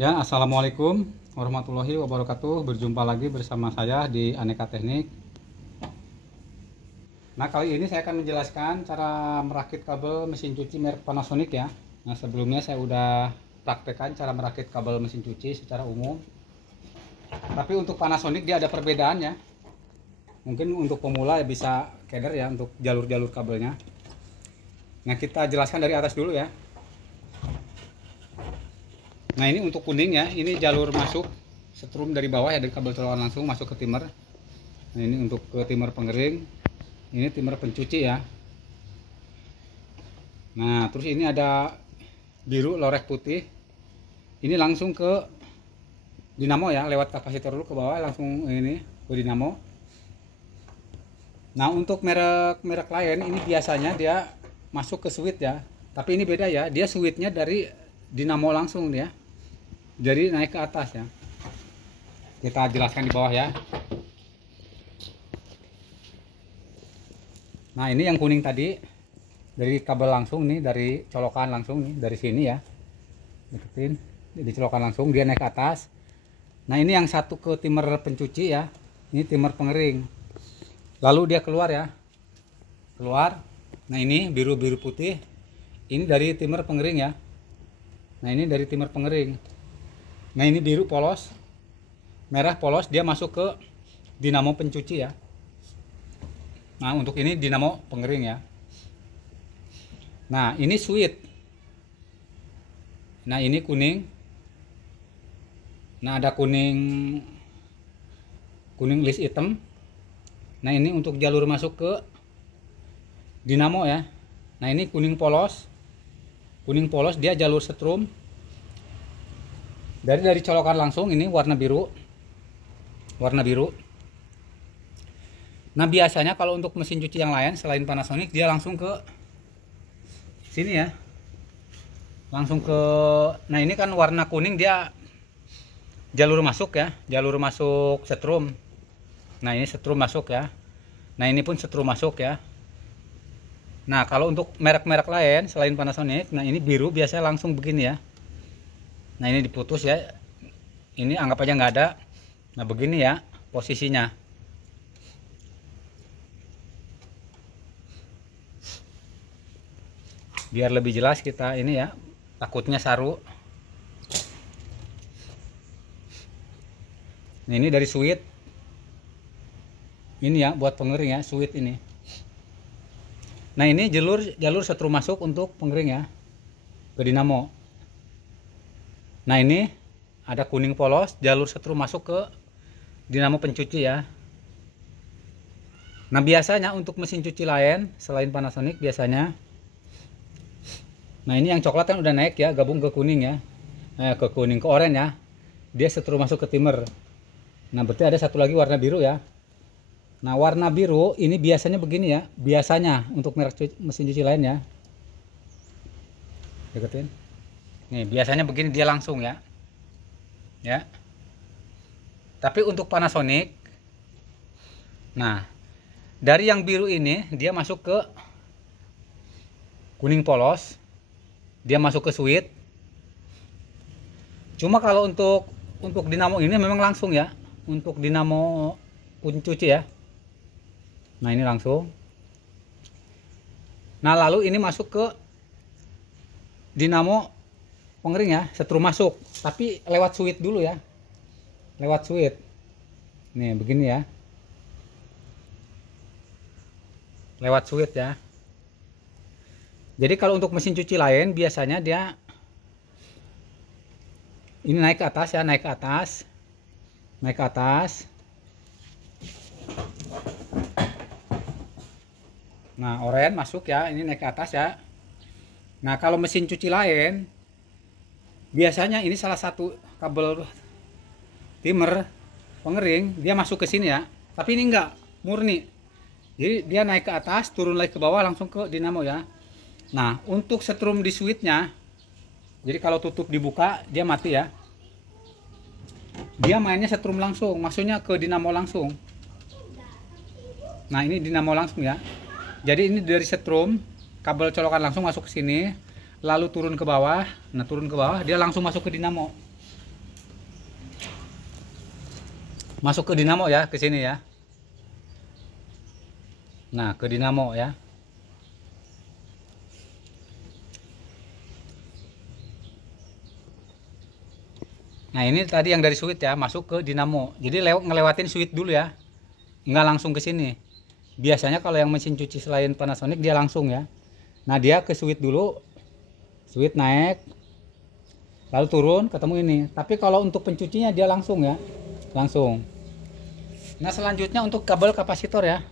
Ya, assalamualaikum warahmatullahi wabarakatuh. Berjumpa lagi bersama saya di Aneka Teknik. Nah, kali ini saya akan menjelaskan cara merakit kabel mesin cuci merek Panasonic ya. Nah, sebelumnya saya udah praktekkan cara merakit kabel mesin cuci secara umum. Tapi untuk Panasonic dia ada perbedaannya. Mungkin untuk pemula ya bisa keder ya untuk jalur-jalur kabelnya. Nah, kita jelaskan dari atas dulu ya. Nah, ini untuk kuning ya, ini jalur masuk setrum dari bawah ya, dari kabel colokan langsung masuk ke timer. Nah, ini untuk ke timer pengering, ini timer pencuci ya. Nah, terus ini ada biru lorek putih, ini langsung ke dinamo ya, lewat kapasitor dulu ke bawah langsung ini ke dinamo. Nah, untuk merek lain ini biasanya dia masuk ke switch ya, tapi ini beda ya, dia switchnya dari dinamo langsung ya, jadi naik ke atas ya. Kita jelaskan di bawah ya. Nah, ini yang kuning tadi dari kabel langsung nih, dari colokan langsung nih, dari sini ya, deketin, jadi colokan langsung dia naik ke atas. Nah, ini yang satu ke timer pencuci ya, ini timer pengering, lalu dia keluar ya, keluar. Nah, ini biru putih, ini dari timer pengering ya. Nah, ini dari timer pengering. Nah, ini biru polos, merah polos, dia masuk ke dinamo pencuci ya. Nah, untuk ini dinamo pengering ya. Nah, ini switch. Nah, ini kuning. Nah, ada kuning list hitam. Nah, ini untuk jalur masuk ke dinamo ya. Nah, ini kuning polos. Kuning polos dia jalur setrum. Dari colokan langsung ini warna biru. Warna biru. Nah, biasanya kalau untuk mesin cuci yang lain selain Panasonic dia langsung ke sini ya. Langsung ke, nah ini kan warna kuning dia jalur masuk ya, jalur masuk setrum. Nah, ini setrum masuk ya. Nah, ini pun setrum masuk ya. Nah, kalau untuk merek-merek lain selain Panasonic, nah ini biru biasanya langsung begini ya. Nah, ini diputus ya. Ini anggap aja nggak ada. Nah, begini ya posisinya. Biar lebih jelas kita ini ya, takutnya saru. Nah, ini dari switch. Ini ya buat pengering ya, switch ini. Nah, ini jalur setrum masuk untuk pengering ya, ke dinamo. Nah, ini ada kuning polos, jalur setrum masuk ke dinamo pencuci ya. Nah, biasanya untuk mesin cuci lain selain Panasonic biasanya, nah ini yang coklat kan udah naik ya, gabung ke kuning ya, ke kuning, ke oranye ya, dia setrum masuk ke timer. Nah, berarti ada satu lagi warna biru ya. Nah, warna biru ini biasanya begini ya, biasanya untuk merek mesin cuci lain ya. Deketin. Nih, biasanya begini dia langsung ya. Ya. Tapi untuk Panasonic, nah, dari yang biru ini dia masuk ke kuning polos. Dia masuk ke switch. Cuma kalau untuk dinamo ini memang langsung ya. Untuk dinamo pencuci ya. Nah, ini langsung. Nah, lalu ini masuk ke dinamo pengering ya, setrum masuk, tapi lewat switch dulu ya, lewat switch. Nih begini ya, lewat switch ya. Jadi kalau untuk mesin cuci lain biasanya dia ini naik ke atas ya, naik ke atas, naik ke atas. Nah, oranye masuk ya, ini naik ke atas ya. Nah, kalau mesin cuci lain biasanya ini salah satu kabel timer pengering dia masuk ke sini ya, tapi ini enggak murni, jadi dia naik ke atas turun lagi ke bawah langsung ke dinamo ya. Nah, untuk setrum di switchnya, jadi kalau tutup dibuka dia mati ya, dia mainnya setrum langsung, maksudnya ke dinamo langsung. Nah, ini dinamo langsung ya, jadi ini dari setrum kabel colokan langsung masuk ke sini, lalu turun ke bawah. Nah, turun ke bawah dia langsung masuk ke dinamo. masuk ke dinamo ya, ke sini ya. Nah, ke dinamo ya. Nah, ini tadi yang dari switch ya, masuk ke dinamo. Jadi ngelewatin switch dulu ya. Nggak langsung ke sini. Biasanya kalau yang mesin cuci selain Panasonic dia langsung ya. Nah, dia ke switch dulu. Switch naik. Lalu turun ketemu ini. Tapi kalau untuk pencucinya dia langsung ya. Langsung. Nah, selanjutnya untuk kabel kapasitor ya.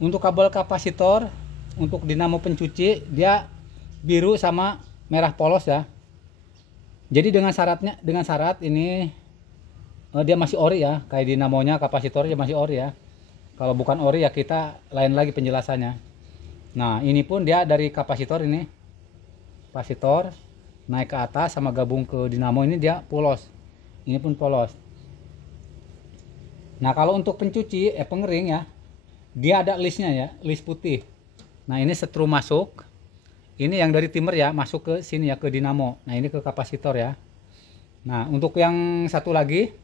Untuk kabel kapasitor untuk dinamo pencuci dia biru sama merah polos ya. Jadi dengan syarat ini dia masih ori ya, kayak dinamonya kapasitornya masih ori ya. Kalau bukan ori ya kita lain lagi penjelasannya. Nah, ini pun dia dari kapasitor ini. Kapasitor naik ke atas sama gabung ke dinamo ini dia polos. Ini pun polos. Nah, kalau untuk pencuci pengering ya, dia ada listnya ya, list putih. Nah, ini setrum masuk. Ini yang dari timer ya, masuk ke sini ya, ke dinamo. Nah, ini ke kapasitor ya. Nah, untuk yang satu lagi,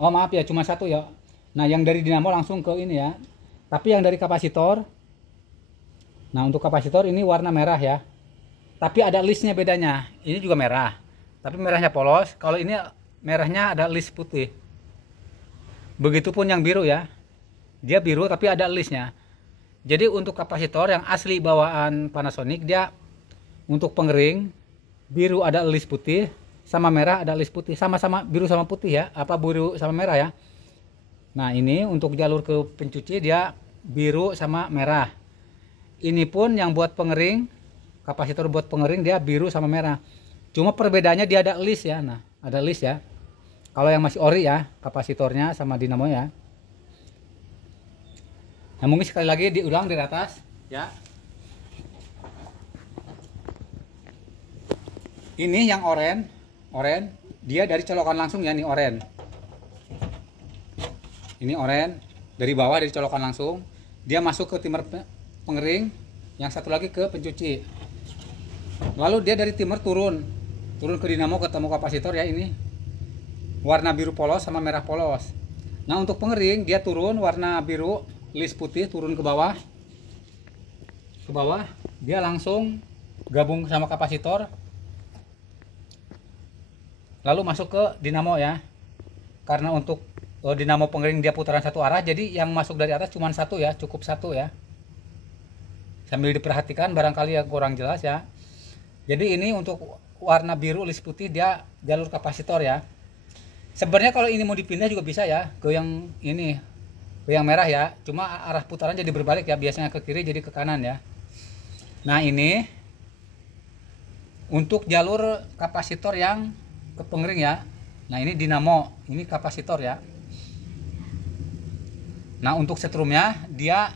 oh maaf ya, cuma satu ya. Nah, yang dari dinamo langsung ke ini ya. Tapi yang dari kapasitor, nah untuk kapasitor ini warna merah ya. Tapi ada listnya bedanya. Ini juga merah, tapi merahnya polos. Kalau ini merahnya ada list putih. Begitupun yang biru ya. Dia biru tapi ada listnya. Jadi untuk kapasitor yang asli bawaan Panasonic dia untuk pengering biru ada list putih sama merah ada list putih. Sama-sama biru sama putih ya. Apa biru sama merah ya. Nah, ini untuk jalur ke pencuci dia biru sama merah. Ini pun yang buat pengering, kapasitor buat pengering dia biru sama merah. Cuma perbedaannya dia ada list ya. Nah, ada list ya. Kalau yang masih ori ya, kapasitornya sama dinamo ya. Nah, mungkin sekali lagi diulang dari atas ya. Ini yang oranye, dia dari colokan langsung ya, nih oranye. Ini oranye dari bawah dari colokan langsung, dia masuk ke timer pengering, yang satu lagi ke pencuci. Lalu dia dari timer turun ke dinamo ketemu kapasitor ya, ini warna biru polos sama merah polos. Nah, untuk pengering dia turun warna biru list putih, turun ke bawah dia langsung gabung sama kapasitor lalu masuk ke dinamo ya. Karena untuk dinamo pengering dia putaran satu arah, jadi yang masuk dari atas cuma satu ya, cukup satu ya. Sambil diperhatikan barangkali yang kurang jelas ya. Jadi ini untuk warna biru list putih dia jalur kapasitor ya. Sebenarnya kalau ini mau dipindah juga bisa ya ke yang ini, ke yang merah ya. Cuma arah putaran jadi berbalik ya, biasanya ke kiri jadi ke kanan ya. Nah, ini untuk jalur kapasitor yang ke pengering ya. Nah, ini dinamo, ini kapasitor ya. Nah, untuk setrumnya dia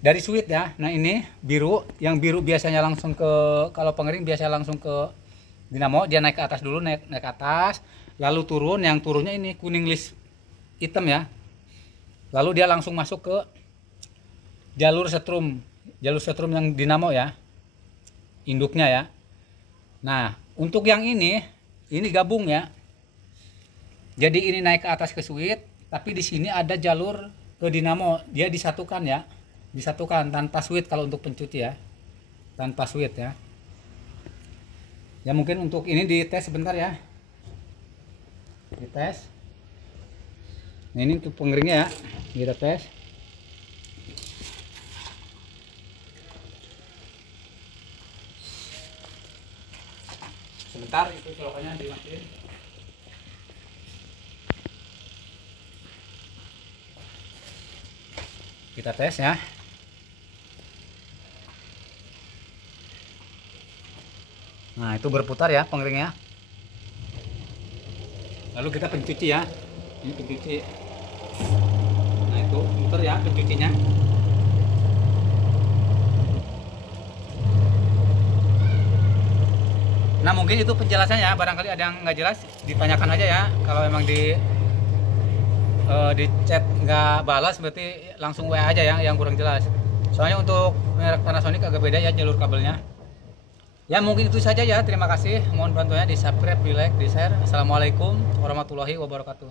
dari switch ya. Nah, ini biru, yang biru biasanya langsung ke, kalau pengering biasanya langsung ke dinamo, dia naik ke atas dulu, naik ke atas, lalu turun, yang turunnya ini kuning list hitam ya. Lalu dia langsung masuk ke jalur setrum yang dinamo ya, induknya ya. Nah, untuk yang ini gabung ya. Jadi ini naik ke atas ke switch, tapi di sini ada jalur ke dinamo, dia disatukan ya, disatukan tanpa switch kalau untuk pencuci ya, tanpa switch ya. Ya, mungkin untuk ini dites sebentar ya, dites. Nah, ini untuk pengeringnya ya, kita tes. Sebentar, itu colokannya dimatiin. Kita tes ya. Nah, itu berputar ya pengeringnya. Lalu kita pencuci ya. Ini pencuci. Nah, itu muter ya pencucinya. Nah, mungkin itu penjelasannya. Barangkali ada yang nggak jelas, ditanyakan aja ya. Kalau memang di chat nggak balas, berarti langsung WA aja ya yang kurang jelas. Soalnya untuk merek Panasonic agak beda ya jalur kabelnya. Ya mungkin itu saja ya, terima kasih, mohon bantuannya di subscribe, di like, di share. Assalamualaikum warahmatullahi wabarakatuh.